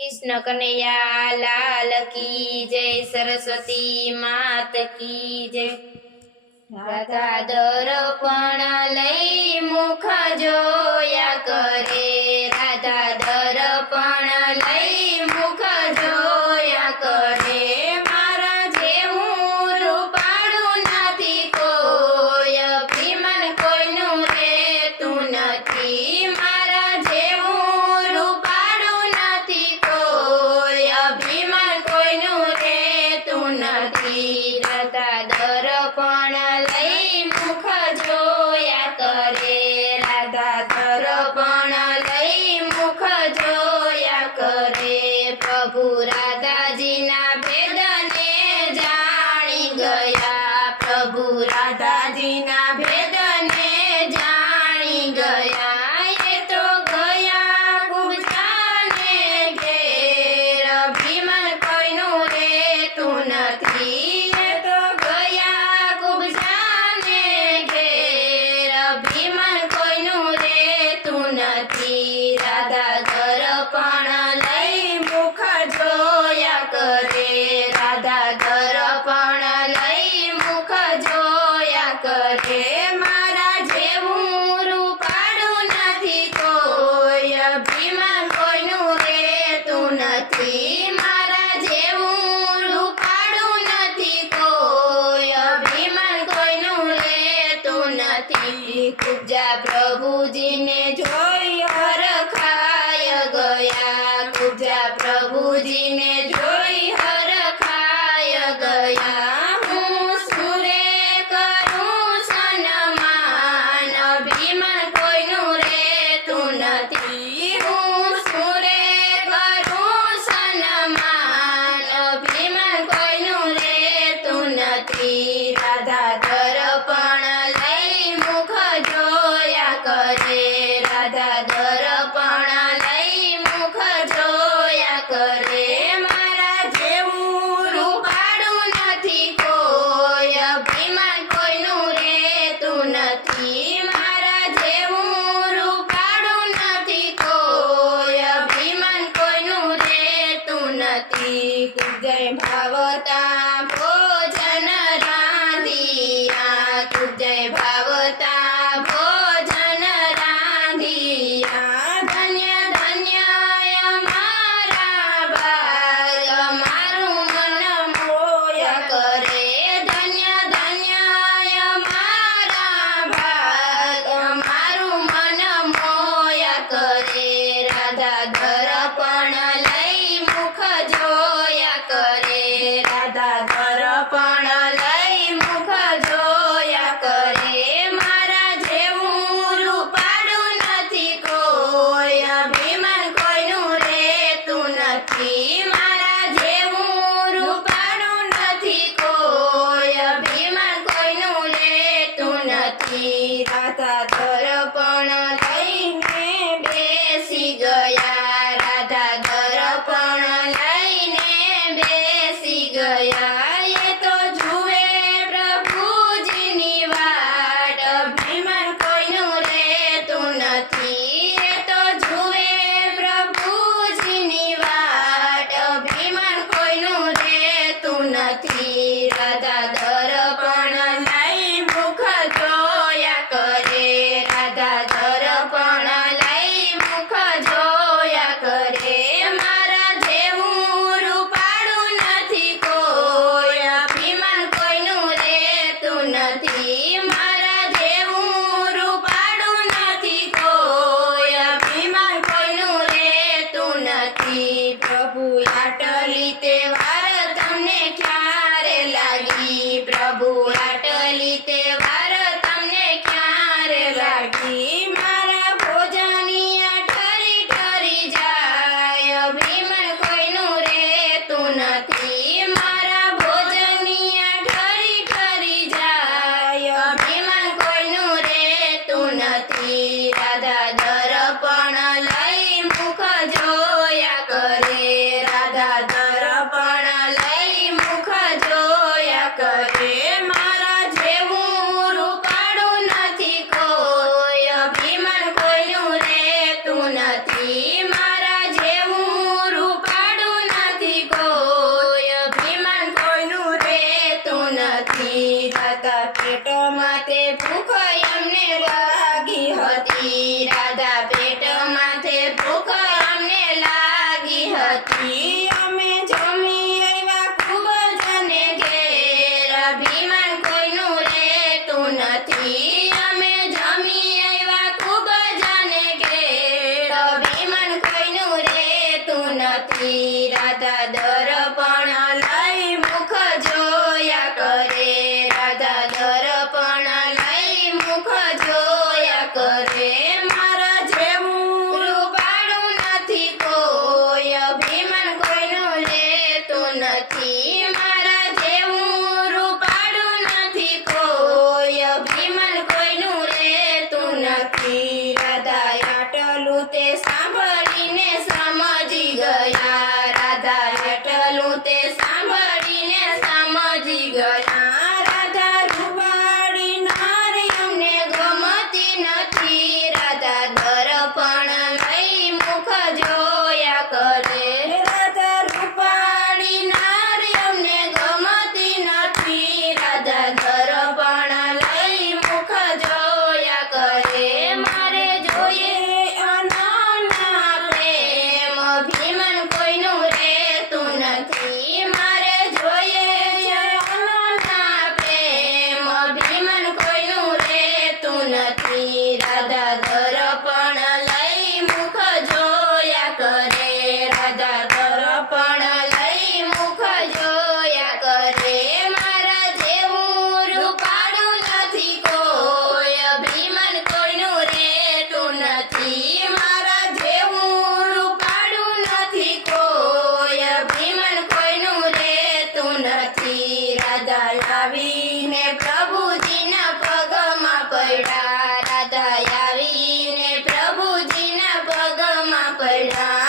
कृष्ण कन्हैया लाल की जय, सरस्वती मात की जय। राधा दर्पण लई मुख जोया करे, राधा दर्पण लई मुख जोया करे। मारा जेवुं रूपाळुं નથી કોઈ, અભિમાન કોઈનું રહેતું નથી। મારા જેવું રૂપાળું નથી કોઈ, અભિમાન કોઈનું રહેતું નથી। રાધા દર્પણ લઈ મુખ જોયા કરે, રાધા દર્પણ લઈ મુખ જોયા કરે। પ્રભુ રાધાજીના ભેદને જાણી ગયા, પ્રભુ રાધાજીના ભેદને જાણી ગયા। એ તો ગયા કુબજાને ઘેર, અભિમાન કોઈનું રહેતું નથી। એ તો ગયા કુબજાને ઘેર, અભિમાન કોઈનું રહેતું નથી। રાધા દર્પણ લઈ મુખ જોયા કરે, રાધા દર્પણ લઈ મુખ જોયા કરે। મારા જેવું રૂપાળું નથી કોઈ, અભિમાન કોઈનું રહેતું નથી। મારા જેવું રૂપાળું નથી કોઈ, અભિમાન કોઈનું રહેતું નથી। કુબજા પ્રભુજીને જોઈ હરખાય ગયા, કુબજા પ્રભુજીને જોઈ હરખાય ગયા। હું સુરે કરું સન્માન, અભિમાન કોઈનું રહેતું નથી। હું સુરે કરું સન્માન, અભિમાન કોઈનું રહેતું નથી। રાધા દર્પણ લઈ મુખ જોયા કરે, રાધા દર્પણ લઈ મુખ જોયા કરે। મારા જેવું રૂપાળું નથી કોઈ, અભિમાન કોઈનું રહેતું નથી। મારા જેવું રૂપાળું નથી કોઈ, અભિમાન કોઈનું રહેતું નથી। કુજય ભાવતા ભોજન રાંધિયા, કુજય ભાવતા ભોજન રાંધિયા। ધન્ય ધન્ય અમારા ભાગ, અમારું મન મોય કરે। ધન્ય ધન્ય અમારા ભાગ, અમારું મન મોય કરે। રાધા દર્પણ લઈ મુખ જોયા કરે, રાધા દર્પણ લઈ મુખ જોયા કરે। મારા જેવું રૂપાળું નથી કોઈ, અભિમાન કોઈનું રહેતું નથી। મારા જેવું રૂપાળું નથી કોઈ, અભિમાન કોઈનું રહેતું નથી। રાધા દર્પણ લઈને બેસી ગયા, રાધા દર્પણ લઈને બેસી ગયા। એ તો જુએ પ્રભુજીની વાટ, અભિમાન કોઈનું રહેતું નથી। એ તો જુએ પ્રભુજીની વાટ, અભિમાન કોઈનું રહેતું નથી। રાધા દર્પણ લઈ મુખ જોયા કરે, રાધા દર્પણ લઈ મુખ જોયા કરે। મારા જેવું રૂપાળું નથી કોઈ, અભિમાન કોઈનું રહેતું નથી। મારા જેવું રૂપાળું નથી કોઈ, અભિમાન કોઈનું રહેતું નથી। પ્રભુ આટલી તહેવાર તમને ક્યારે લાગી, પ્રભુ આટલી તહેવાર તમને ક્યારે લાગી। મારા ભોજનિયા ઠરી ઠરી જાય, અભિમાન કોઈનું રહેતું નથી। મારા ભોજનિયા ઠરી ઠરી જાય, અભિમાન કોઈનું રહેતું નથી। રાધા દર્પણ લઈ મુખ જોયા કરે, રાધા દર્પણ લઈ મુખ જોયા કરે। મારા જેવું રૂપાળું નથી કોઈ, અભિમાન કોઈનું રહેતું નથી। મારા જેવું રૂપાળું નથી. અમે જમી આવ્યા ખૂબ જને ઘેર, અભિમાન કોઈનું રહેતું નથી. અમે જમી આવ્યા ખૂબ જને ઘેર, અભિમાન કોઈનું રહેતું નથી. રાધા દર્પણ લઈ મુખ જોયા કરે, રાધા દર્પણ લઈ મુખ જોયા કરે. મારા જેવું રૂપાળું નથી કોઈ, અભિમાન કોઈનું લેતું નથી. મારા જેવું રૂપાળું નથી કોઈ, અભિમાન કોઈનું લેતું નથી. રાધા આટલું તે સાંભળીને સમજી ગયા, રાધા આટલું તે સાંભળીને સમજી ગયા. રાધા રૂપાળી નારી અમને ગમતી નથી, રાધા દર્પણ લઈ મુખ જોયા કરે. રાધા રૂપાળી નારી અમને ગમતી નથી, રાધા દર્પણ લઈ મુખ જોયા કરે. મારે જોઈએ અનોના પ્રેમ, અભિમાન કોઈનું રહેતું નથી. મારે જોઈએ અનોના પ્રેમ, અભિમાન કોઈનું રહેતું નથી. રાધા દર્પણ લઈ મુખ જોયા કરે, રાધા દર્પણ લઈ મુખ જોયા કરે. મારા જેવું રૂપાળું નથી કોઈ, અભિમાન કોઈનું રહેતું નથી. મારા જેવું રૂપાળું નથી કોઈ, અભિમાન કોઈનું રહેતું નથી. રાધા આવીને પ્રભુજીના પગમાં પડ્યા, રાધા આવીને પ્રભુજીના પગમાં પડ્યા.